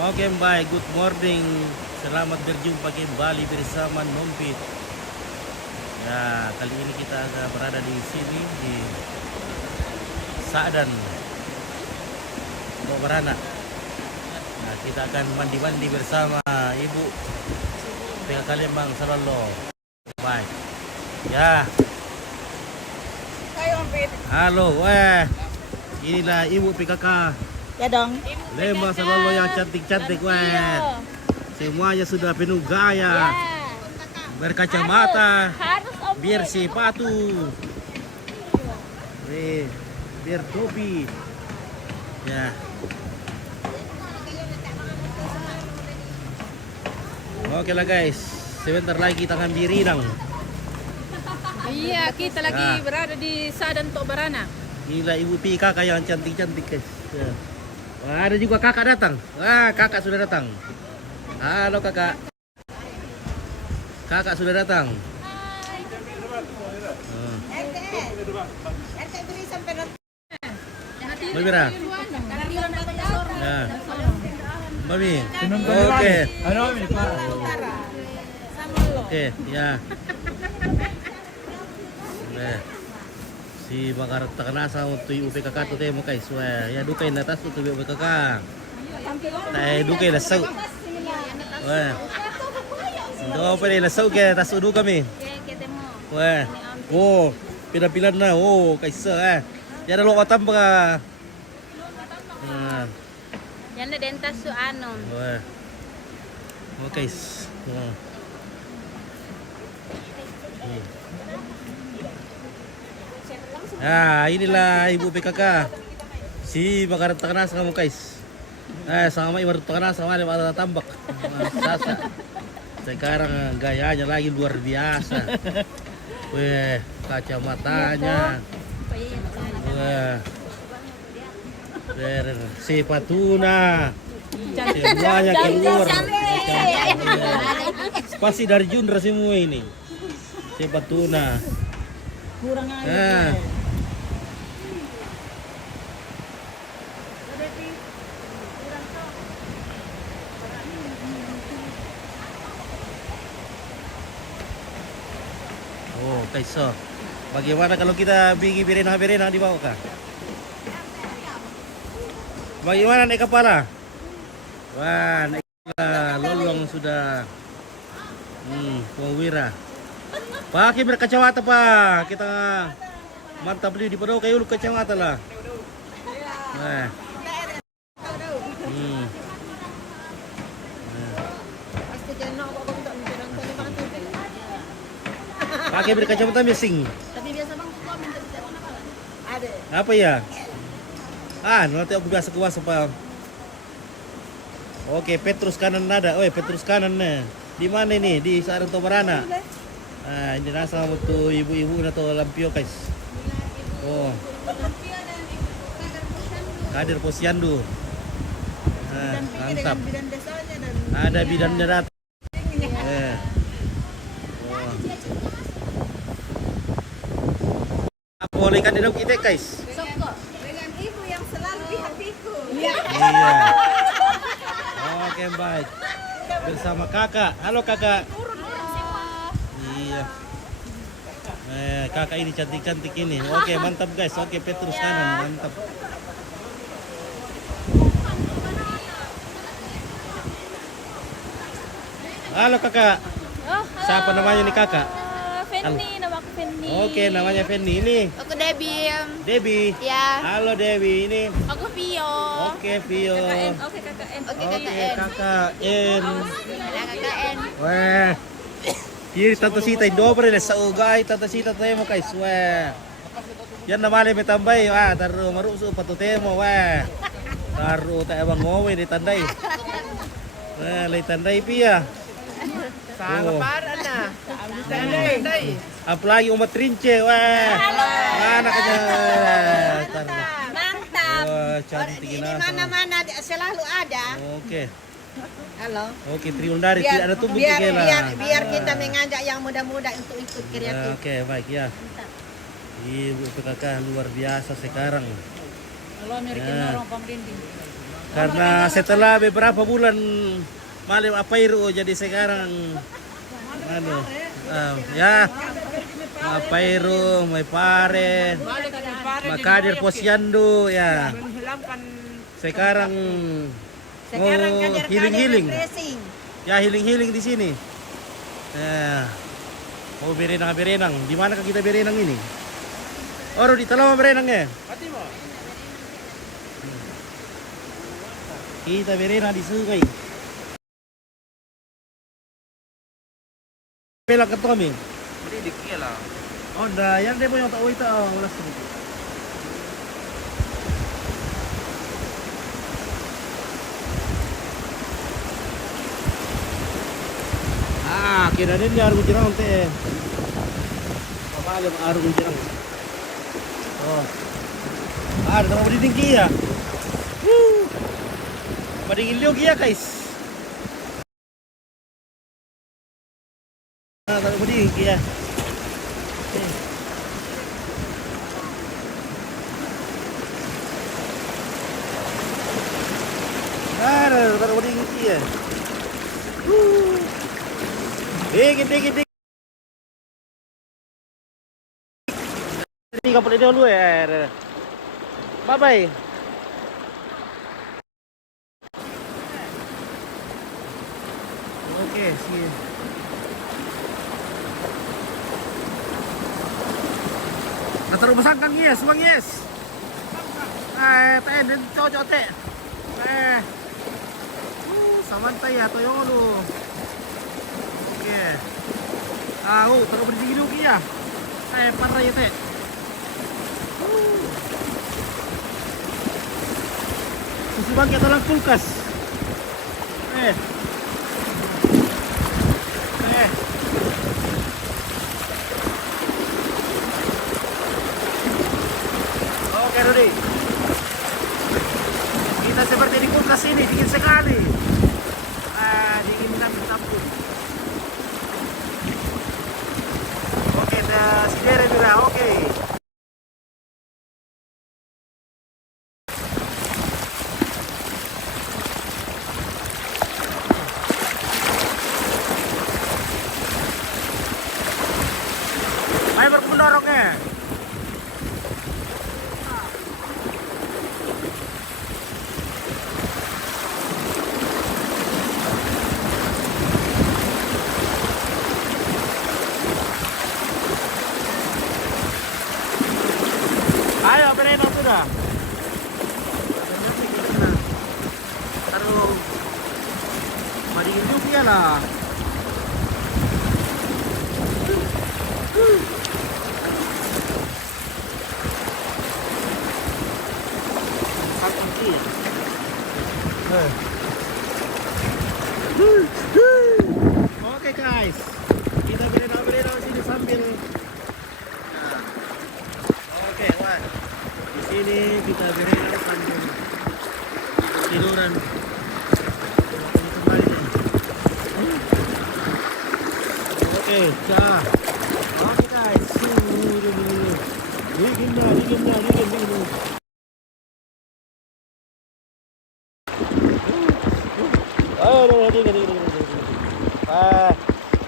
Oke, baik. Good morning. Selamat berjumpa kembali bersama Nompit. Ya, kali ini kita akan berada di sini di Sa'dan, Barana. Nah, kita akan mandi-mandi bersama Ibu PKK Lembang Salolo. Baik. Ya. Halo, inilah Ibu PKK. Ya dong. Lembang Salolo yang cantik-cantik, Semuanya sudah penuh gaya. Berkacamata, biar sepatu, biar topi. Ya. Oke lah guys, sebentar lagi kita akan birinang. Iya, kita lagi berada di Sa'dan Tok Barana. Inilah Ibu PKK yang cantik-cantik guys. Ya. Wah, ada juga kakak datang. Wah, kakak sudah datang. Halo kakak. Kakak sudah datang. Mami, ya. Mami. Oke. Oke, ya. Si bakar takanasa untuk Ibu PKK tu temo guys. Wah, ya dukain atas tu Ibu PKK. Dukain lasau. Wah. Doa pa rin lasau ke atas udu kami. Wah. Oh, pila-pila na. Oh, kaisa Yan lo katam pa. Yan na dentas su anon. Wah. Okay. Inilah Ibu PKK. Si bakar takanasa kamu guys. Sama ibarat takanasa sama ada tambak. Sasa. Sekarang gayanya lagi luar biasa. Weh, kacamatanya. Wah. Sepatuna. Semuanya keluar. Pasti dari Jundra semua ini. Sepatuna. Kurang aja. Oh, kaiso. Bagaimana kalau kita pergi berena di bawah kah? Bagaimana naik kepala? Wah, naik kepala. Lolong sudah. Pengwira. Pakai berkacamata pak. Kita mantap beli di Padau kayu kacamata lah. Wah. Pakai berkacamata missing. Tapi biasa bang suka minta apa? Ada. Apa ya? Nanti aku biasa kuasa pak. Oke, Petrus kanan ada. Petrus kanan nih. Di mana ini? Di Sa'dan Tok Barana. Ini nasa untuk ibu-ibu atau lampio guys. Oh. Kader Posyandu. Mantap. Ada bidannya datang. Apa boleh kan dinau kita guys? Soko. Dengan ibu yang selalu di hatiku. Iya. Oke baik. Bersama kakak. Halo kakak. Iya. Kakak ini cantik-cantik ini. Oke mantap guys. Oke Petrus kanan mantap. Halo kakak. Siapa namanya nih kakak? Fenny, nama aku Fenny. Oke namanya Fenny ini. Aku Debbie. Debbie. Ya. Halo Debbie ini. Aku Vio. Oke Vio. Oke KKN. Oke KKN. Ada KKN. Wah. Kiri tata sita dobre le sa ugay tata sita tayo mo kay swe. Yan na mali may tambay taro maruso patutemo taro tayo bang ngowe ni tanday. Lay tanday piya. Sangat parah na. Tanday. Apalagi umatrinche Mana ka dyan? Mantap. Cantik Di na. mana-mana selalu ada. Oke. Halo. Oke, Triundari tidak ada tumbuk Biar kita mengajak yang muda-muda untuk ikut kreatif. Oke, baik ya. Ibu PKK luar biasa sekarang. Kalau Amerika orang pemerintah. Karena setelah beberapa bulan malam Apairu jadi sekarang ano ya Apairu may pare Balik ka ng pare. Makadir Posyandu ya. Menghilangkan Sekarang Sekarang mau kader-kader healing-healing. refreshing. Ya healing-healing di sini. Ya. Oh berenang-berenang. Di mana kita berenang ini? Oh di Talawa berenangnya. pati mo. Kita berenang di sungai. Pelak ke Tommy. Hindi, di kaya lang. Oh, yan din mo yung tao ito. Oh, wala sa kira din di arung jirang te. Papalim arung jirang. Oh. Ada mau tinggi ya. Pading ilog ya guys. Tahu pading ya. Tahu pading ya. Dikit. Ini kapal ini dulu ya. Bye bye. Oke, see you. Nataruh besangkan yes, bang yes. Tayo din cocok te. Samantay ya, to yung ano. Oke. Taruh berdiri dulu ya. Patah ya te. Susu bang kita lang kulkas. Oke Rudy. Kita seperti di kulkas ini dingin sekali. Dingin tampun. Oke, sidere juga. Oke. Ayo berpendorongnya. Ayo berenang sudah. Taruh madingin juga lah. Oke guys, kita berenang sini sambil. Oke, Wan. Di sini kita berenang sambil tiduran. Oke, dah. Oke guys. Dingin. Dingin.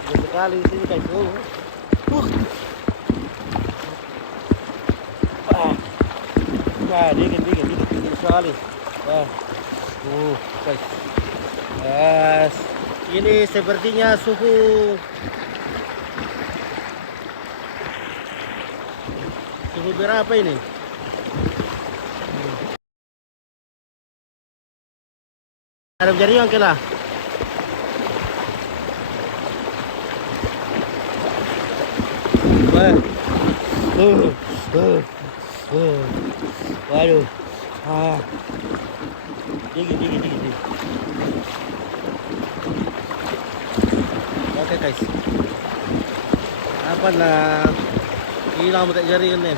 Dingin sekali di sini guys. Dingin sekali. Guys. Yes. Ini sepertinya suhu berapa ini? Ada jaringan ke lah. Waduh. Dingin. Oke guys. Apa lah? Hilang mo tayo jaringan eh.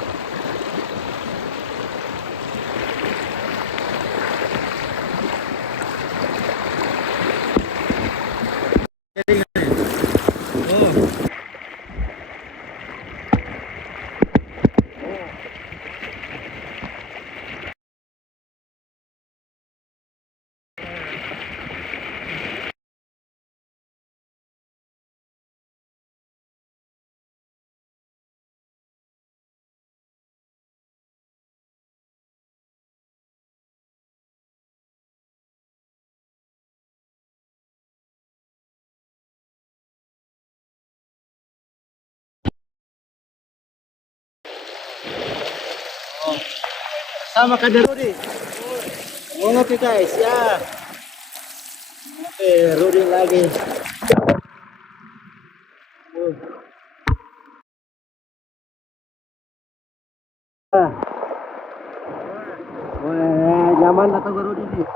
Sama ka Rudy. Oke guys, ya. Oke, Rudy lagi. Wah, nyaman atau Rudy nih?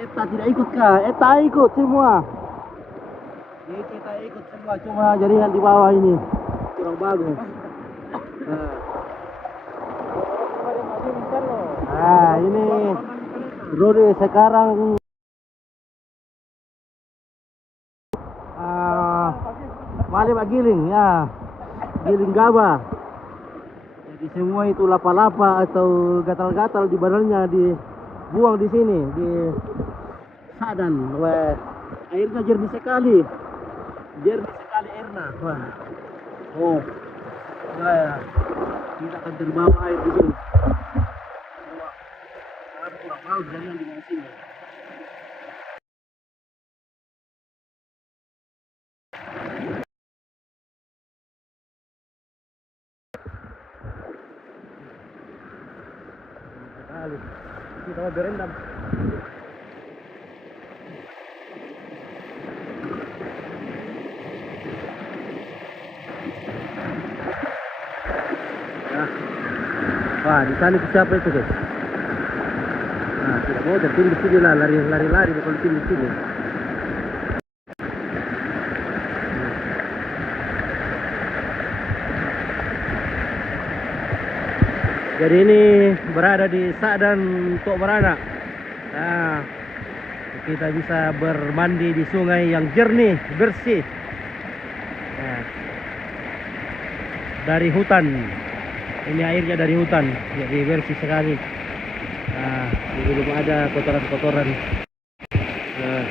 Eta tidak ikut kah? Eta ikut semua. Ini kita ikut semua, cuma jaringan di bawah ini kurang bagus. Nah, ini Rudy sekarang Mali giling ya, giling gabah. Jadi semua itu lapa-lapa atau gatal-gatal di badannya dibuang di sini di Sadan. Wah, airnya jernih sekali airnya. Wah, oh, wah, kita akan terbawa air di sini. Wah, kurang bagus jalan di sini. Kita mau berendam. Nah, wah di sana itu siapa itu guys? Nah, tidak mau tertindih sini lah, lari kalau tindih sini. Jadi ini berada di Sadan Tok Baranak. Nah, kita bisa bermandi di sungai yang jernih, bersih. Nah, dari hutan. Ini airnya dari hutan, jadi bersih sekali. Nah, belum ada kotoran-kotoran. Nah,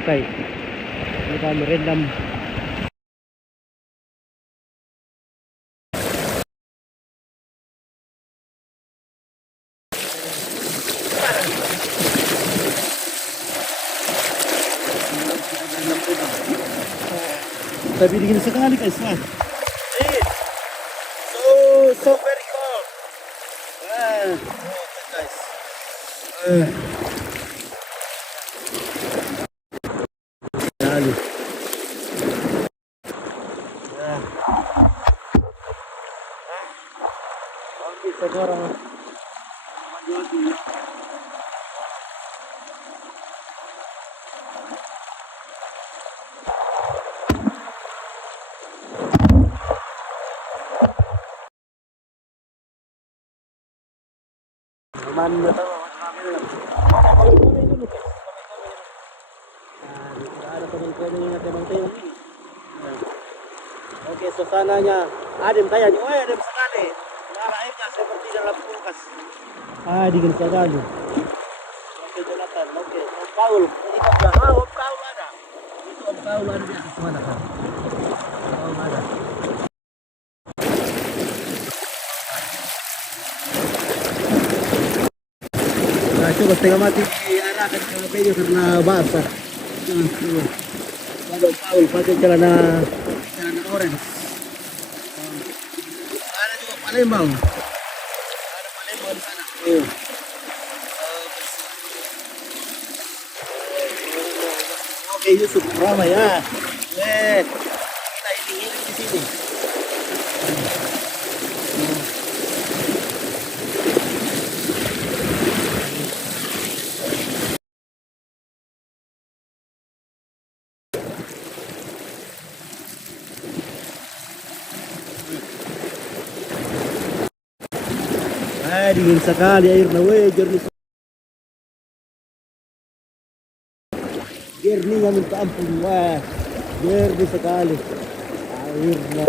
oke. Kita merendam. Tapi dingin sekali guys, wah. So very cold. Guys. Sekali. Oke, sekarang Manda tahu ada komen-komen yang tebang-tebang ini. Oke, suasananya adem kayak adem sekali. Malah airnya seperti dalam kulkas. Dingin sekali. Oke, Jonathan. Oke, Om Paul. Ini Om Paul ada. Itu Om Paul ada di atas mana kan? Om ada. Coba setengah mati diarahkan ke meja karena basah. Ada Paul pakai celana orange. Ada juga Palembang. Ada Palembang di sana. Oke, Yusuf ramai ya. Kita ini di sini. Dingin sekali airnya, jernihnya minta ampun, jernih sekali airnya.